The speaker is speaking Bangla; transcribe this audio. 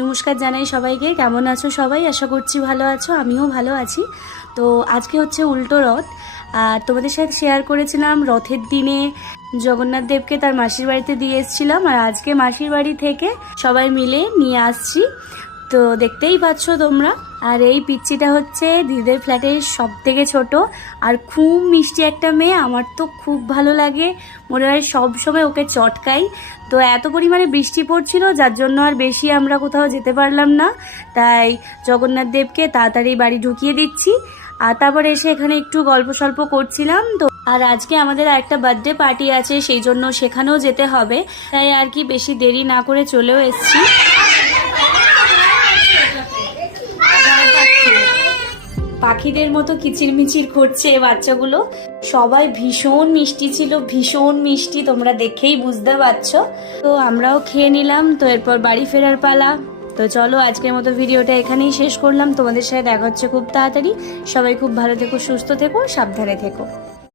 নমস্কার জানাই সবাইকে। কেমন আছো সবাই? আশা করছি ভালো আছো, আমিও ভালো আছি। তো আজকে হচ্ছে উল্টো রথ, আর তোমাদের সাথে শেয়ার করেছিলাম রথের দিনে জগন্নাথ দেবকে তার মাসির বাড়িতে দিয়ে এসেছিলাম, আর আজকে মাসির বাড়ি থেকে সবাই মিলে নিয়ে আসছি। তো দেখতেই পাচ্ছ তোমরা। আর এই পিচ্চিটা হচ্ছে দিদিদের ফ্ল্যাটের সব থেকে ছোট, আর খুব মিষ্টি একটা মেয়ে। আমার তো খুব ভালো লাগে, মনে হয় সব সময় ওকে চটকাই। তো এত পরিমাণে বৃষ্টি পড়ছিল, যার জন্য আর বেশি আমরা কোথাও যেতে পারলাম না। তাই জগন্নাথ দেবকে তাড়াতাড়ি বাড়ি ঢুকিয়ে দিচ্ছি, আর তারপরে এসে এখানে একটু গল্প সল্প করছিলাম। তো আর আজকে আমাদের একটা বার্থডে পার্টি আছে, সেই জন্য সেখানেও যেতে হবে। তাই আর কি বেশি দেরি না করে চলেও এসেছি। পাখিদের মতো কিচিরমিচির করছে বাচ্চাগুলো। সবাই ভীষণ মিষ্টি ছিল, ভীষণ মিষ্টি, তোমরা দেখেই বুঝতে পারছো। তো আমরাও খেয়ে নিলাম। তো এরপর বাড়ি ফেরার পালা। তো চলো, আজকের মতো ভিডিওটা এখানেই শেষ করলাম। তোমাদের সাথে দেখা হচ্ছে খুব তাড়াতাড়ি। সবাই খুব ভালো থেকো, সুস্থ থেকো, সাবধানে থেকো।